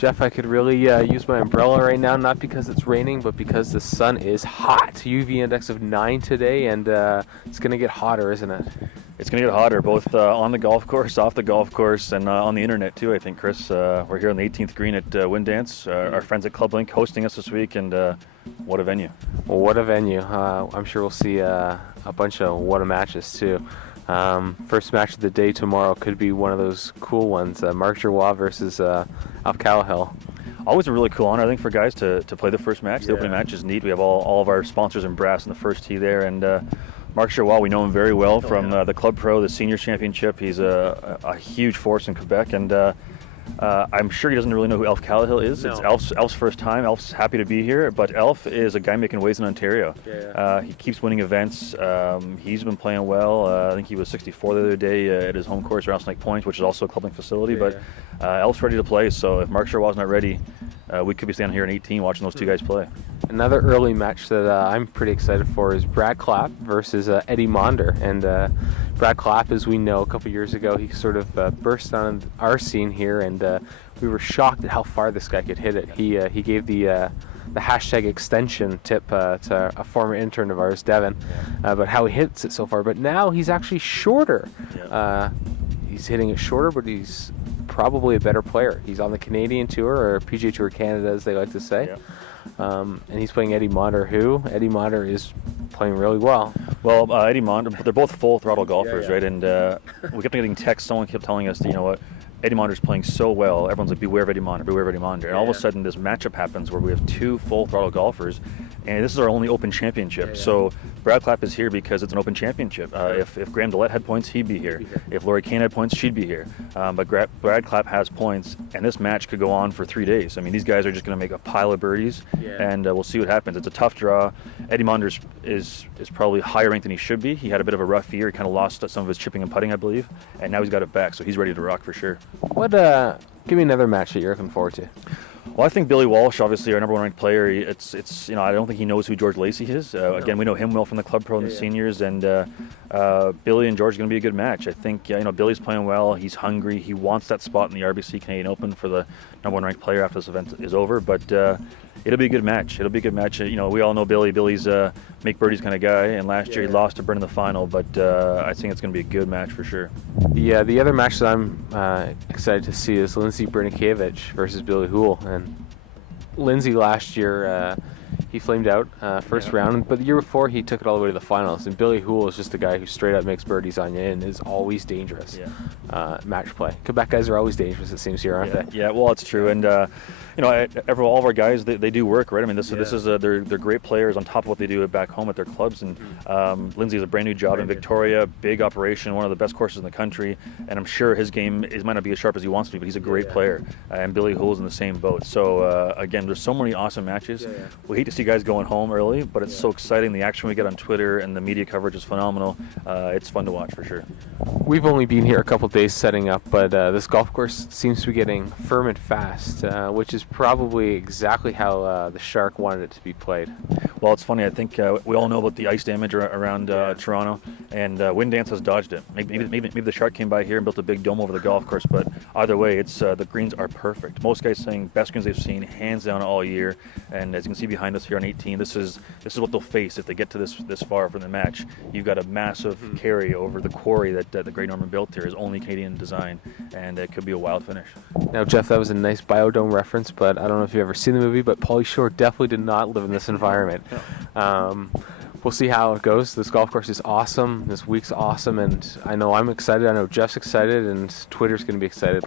Jeff, I could really use my umbrella right now, not because it's raining, but because the sun is hot. UV index of 9 today, and it's going to get hotter, isn't it? It's going to get hotter, both on the golf course, off the golf course, and on the internet too, I think, Chris. We're here on the 18th green at Windance. Our friends at Club Link hosting us this week, and what a venue. Well, what a venue. I'm sure we'll see a bunch of what a matches, too. First match of the day tomorrow could be one of those cool ones. Mark Giroir versus Alf Callaghill. Always a really cool honor, I think, for guys to play the first match. The opening match is neat. We have all of our sponsors in brass in the first tee there, and Mark Giroir, we know him very well from the Club Pro, the Seniors Championship. He's a huge force in Quebec, and I'm sure he doesn't really know who Alf Callaghill is. No. It's Elf's first time. Elf's happy to be here, but Elf is a guy making waves in Ontario. He keeps winning events. He's been playing well. I think he was 64 the other day at his home course around Snake Point, which is also a Club Link facility. But Elf's ready to play, so if Mark Giroir's not ready, we could be standing here in 18 watching those two guys play. Another early match that I'm pretty excited for is Brad Clapp versus Eddie Maunder. And Brad Clapp, as we know, a couple years ago, he sort of burst on our scene here, and we were shocked at how far this guy could hit it. He gave the hashtag extension tip to a former intern of ours, Devin, about how he hits it so far. But now he's actually shorter. He's hitting it shorter, but he's probably a better player. He's on the Canadian Tour, or PGA Tour Canada, as they like to say. And he's playing Eddie Maunder, who Eddie Maunder is playing really well. Well, Eddie Maunder, they're both full throttle golfers, right? And we kept getting texts. Someone kept telling us, you know what, Eddie Maunder's playing so well. Everyone's like, beware of Eddie Maunder, beware of Eddie Maunder. And all of a sudden, this matchup happens where we have two full throttle golfers, and this is our only Open Championship. So Brad Clapp is here because it's an Open Championship. If Graham DeLette had points, he'd be here. If Laurie Kane had points, she'd be here. But Brad Clapp has points, and this match could go on for 3 days. I mean, these guys are just going to make a pile of birdies, and we'll see what happens. It's a tough draw. Eddie Maunder is probably higher ranked than he should be. He had a bit of a rough year. He kind of lost some of his chipping and putting, I believe, and now he's got it back, so he's ready to rock for sure. Give me another match that you're looking forward to. Well, I think Billy Walsh, obviously our number one ranked player. It's I don't think he knows who George Lacey is. Again, we know him well from the Club Pro and the Seniors, and Billy and George are going to be a good match. I think Billy's playing well. He's hungry. He wants that spot in the RBC Canadian Open for the number one ranked player after this event is over. But it'll be a good match. It'll be a good match. We all know Billy. Billy's make birdies kind of guy, and last year he lost to Byrne in the final. But I think it's going to be a good match for sure. The other match that I'm excited to see is Lindsey Brnikiewicz versus Billy Houle. And Lindsey last year, he flamed out first round, but the year before he took it all the way to the finals. And Billy Houle is just a guy who straight up makes birdies on you and is always dangerous. Match play. Quebec guys are always dangerous, it seems here, aren't they? Yeah, well, it's true. And all of our guys, they do work, right? I mean, this is they're great players on top of what they do back home at their clubs. And Lindsay has a brand new job in Victoria, big operation, one of the best courses in the country. And I'm sure his game might not be as sharp as he wants to be, but he's a great player. And Billy Houle's in the same boat. So again, there's so many awesome matches. We hate to see guys going home early, but it's so exciting. The action we get on Twitter and the media coverage is phenomenal. It's fun to watch for sure. We've only been here a couple days setting up, but this golf course seems to be getting firm and fast, which is probably exactly how the Shark wanted it to be played. Well, it's funny. I think we all know about the ice damage around Toronto, and Windance has dodged it. Maybe the Shark came by here and built a big dome over the golf course, but either way, it's the greens are perfect. Most guys saying best greens they've seen, hands down all year. And as you can see behind us here on 18, this is what they'll face if they get to this far from the match. You've got a massive carry over the quarry that the Great Norman built here, is only Canadian design, and it could be a wild finish. Now, Jeff, that was a nice Biodome reference, but I don't know if you've ever seen the movie, but Pauly Shore definitely did not live in this environment. We'll see how it goes. This golf course is awesome. This week's awesome, and I know I'm excited. I know Jeff's excited, and Twitter's going to be excited.